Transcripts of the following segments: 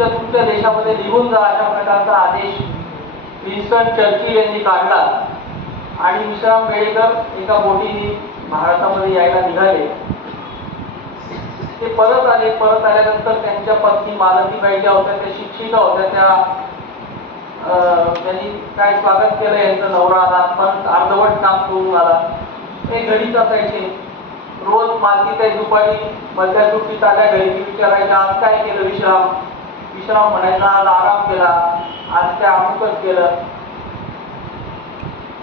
तुमच्या तुमच्या देशामध्ये निघून जा अशा प्रकारचा आदेश विन्स्टन चर्चिल यांनी काढला. आणि विश्राम बेडेकर एका बोटीने भारतामध्ये यायला निघाले. ते परत आले. परत आल्यानंतर त्यांच्या पत्नी मालतीबाई ज्या होत्या त्या शिक्षिका होत्या त्या त्यांनी काय स्वागत केलं यांचं नवरा आला. पण अर्धवट काम करून आला. ते घरीच असायचे. रोज मालतीताई दुपारी मधल्या सुट्टीत आल्या घरी विचारायच्या आज काय केलं विश्राम? विश्राम म्हणायचा आज आराम केला आज काय अमुकच केलं.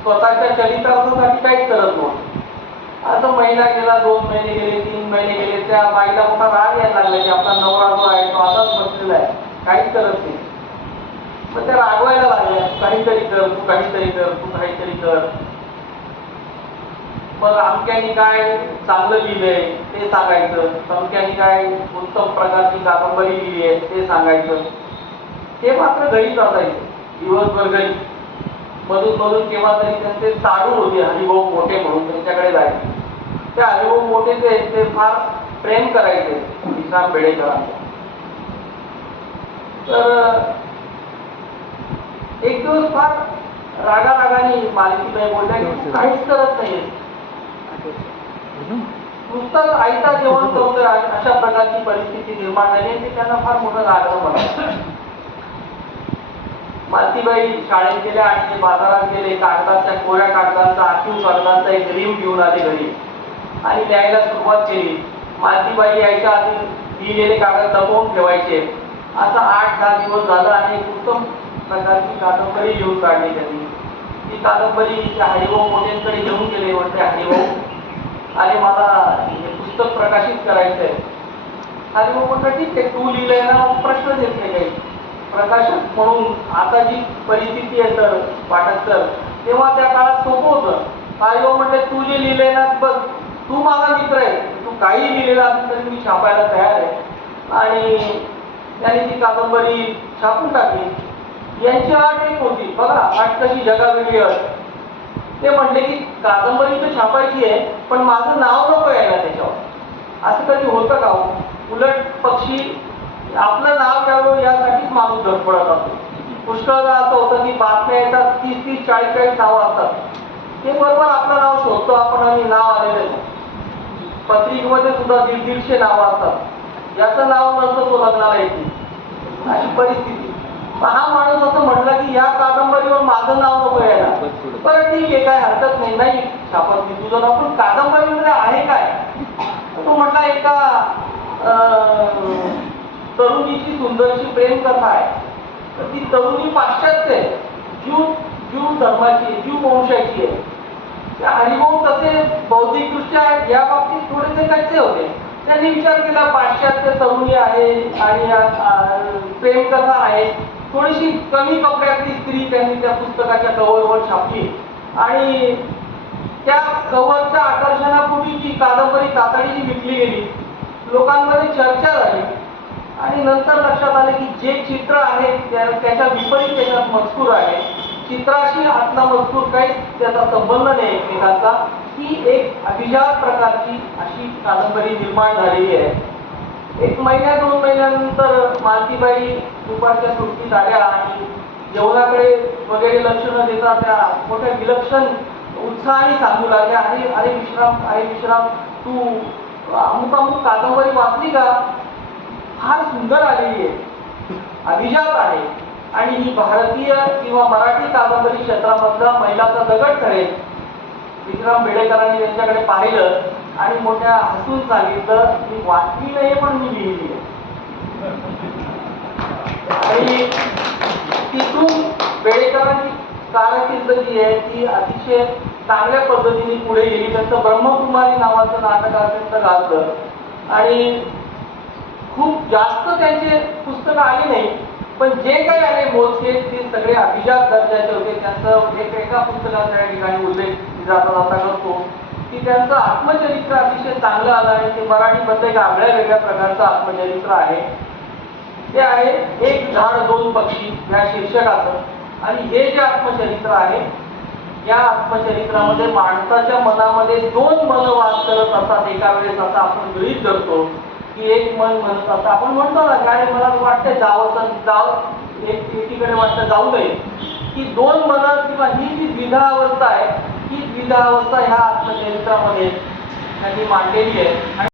स्वतःच्या चरित्रासाठी काहीच करत नव्हतं. आता महिना गेला दोन महिने गेले तीन महिने गेले त्या बाईला मोठा राग यायला लागला की आपला नवरा जो आहे तो आताच बसलेला आहे. काहीच करत नाही. मग त्या रागवायला लागल्या "तू काहीतरी कर तू काहीतरी कर तू काहीतरी कर. मग अमक्यानी काय चांगलं लिहिलंय ते सांगायचं. अमक्याने काय उत्तम प्रकारची कादंबरी लिहिली आहे ते सांगायचं. ते मात्र घरीच असायचे. दिवसभर घरी मधून मधून केव्हा तरी त्यांचे चालू होते. हरिभाऊ मोठे म्हणून त्यांच्याकडे जायचे. ते हरिभाऊ मोठे जे आहेत, ते फार प्रेम करायचे. विश्राम बेडेकरांना तर एक दिवस फार रागा रागाने मालकीबाई बोलल्या की काहीच करत नाहीये नुसतंच आईचा जेवण करतोय अशा प्रकारची परिस्थिती निर्माण झाली आणि त्यांना फार मोठं लागलं मला मालतीबाई शाळेत गेल्या आणि ते बाजारात गेले कागदाच्या कोऱ्या कागदांचा आखीव कागदांचा एक रिम घेऊन आले घरी. आणि लिहायला सुरुवात केली. मालतीबाई यायच्या आधी लिहिलेले कागद लपवून ठेवायचे. असं आठ दहा दिवस झालं आणि एक उत्तम प्रकारची कादंबरी लिहून काढली त्यांनी. ती कादंबरी हरिभाऊ मोठ्यांकडे घेऊन गेले म्हणते हरिभाऊ आणि मला हे पुस्तक प्रकाशित करायचं आहे हरिभाऊ म्हटलं ठीक आहे तू लिहिलंय ना प्रश्न येत नाही काही. प्रकाशक म्हणून आता जी परिस्थिती आहे तर वाटत तर तेव्हा त्या काळात सोपं होतं. हरिभाऊ म्हटले तू जे लिहिलंय ना बघ तू माझा मित्र आहे. तू काही लिहिलेलं असेल तरी मी छापायला तयार आहे. आणि त्याने ती कादंबरी छापून टाकली. यांची आठ एक होती. बघा आठ कशी जगावेगळी अट ते म्हणले की कादंबरी तर छापायची आहे पण माझं नाव नको यायला त्याच्यावर. असं कधी होतं का हो? उलट पक्षी आपलं नाव घ्यावं यासाठीच माणूस धडपडत असतो. पुष्कळदा असं होतं की बातम्या येतात तीस तीस चाळीस चाळीस नावं असतात. ते बरोबर आपलं नाव शोधतो आपण आणि नाव आलेलं आहे. पत्रिकेमध्ये सुद्धा दीड दीडशे नावं असतात. याचं नाव नसतं तो लग्नाला येते अशी परिस्थिती. हा माणूस असं म्हटलं की या कादंबरीवर माझं नाव नको यायला. बरं ठीक आहे काय हरकत नाही. नाही छापत मी तुझं नाव पण कादंबरीमध्ये आहे काय? तो म्हटला एका तरुणीची सुंदरशी प्रेम कथा आहे. तर ती तरुणी पाश्चात्य आहे. ज्यू ज्यू धर्माची ज्यू वंशाची आहे. हरिभाऊ तसे बौद्धिकदृष्ट्या या बाबतीत थोडेसे कच्चे होते. त्यांनी विचार केला पाश्चात्य तरुणी आहे आणि अं, प्रेमकथा आहे. थोडीशी कमी कपड्यातली स्त्री त्यांनी त्या पुस्तकाच्या कव्हरवर छापली. आणि त्या कव्हरच्या आकर्षणापूर्वी ती कादंबरी तातडीने विकली गेली. लोकांमध्ये चर्चा झाली. आणि नंतर लक्षात आले की जे चित्र आहे त्या- त्याच्या विपरीत त्याच्यात मजकूर आहे. चित्राशी आतला मजकूर काहीच त्याचा संबंध नाही एकमेकांचा. ही एक अभिजात प्रकारची अशी कादंबरी निर्माण झालेली आहे. एक महिन्या दोन महिन्यानंतर मालतीबाई दुपारच्या सुट्टीत आल्या आणि जेवणाकडे वगैरे लक्ष न देता त्या मोठ्या विलक्षण उत्साहाने सांगू लागल्या अरे अरे विश्राम अरे विश्राम तू अमुक अमुक कादंबरी वाचली का? फार सुंदर आलेली आहे अभिजात आहे आणि ही भारतीय किंवा मराठी कादंबरी क्षेत्रामधला महिलाचा दगड ठरेल. विक्रम बेडेकरांनी त्यांच्याकडे पाहिलं. आणि मोठ्या हसून सांगितलं मी वाचली नाही पण मी लिहिली आणि तिथून बेडेकरांची कारकिर्द जी आहे ती अतिशय चांगल्या पद्धतीने पुढे गेली. त्यांचं ब्रह्मकुमारी नावाचं नाटक अत्यंत गाजलं. आणि खूप जास्त त्यांचे पुस्तकं आली नाही पण जे काही आले मोजके ते सगळे अभिजात दर्जाचे होते. त्यांचं एक एका पुस्तकाचा या ठिकाणी उल्लेख जाता जाता करतो. की त्यांचं आत्मचरित्र अतिशय चांगलं आलं आणि ते मराठीमध्ये एक आगळ्या वेगळ्या प्रकारचं आत्मचरित्र आहे. ते आहे एक झाड दोन पक्षी या शीर्षकाचं. आणि हे जे आत्मचरित्र आहे या आत्मचरित्रामध्ये माणसाच्या मनामध्ये दोन मन वाद करत असतात. एका वेळेस असं आपण गृहीत धरतो की एक मन म्हणत असतं. आपण म्हणतो ना काय मला वाटतं जावं जाव एक एकीकडे वाटतं जाऊ नये की दोन मनात किंवा ही जी द्विधा अवस्था आहे ही द्विधावस्था ह्या आत्मचरित्रामध्ये त्यांनी मांडलेली आहे.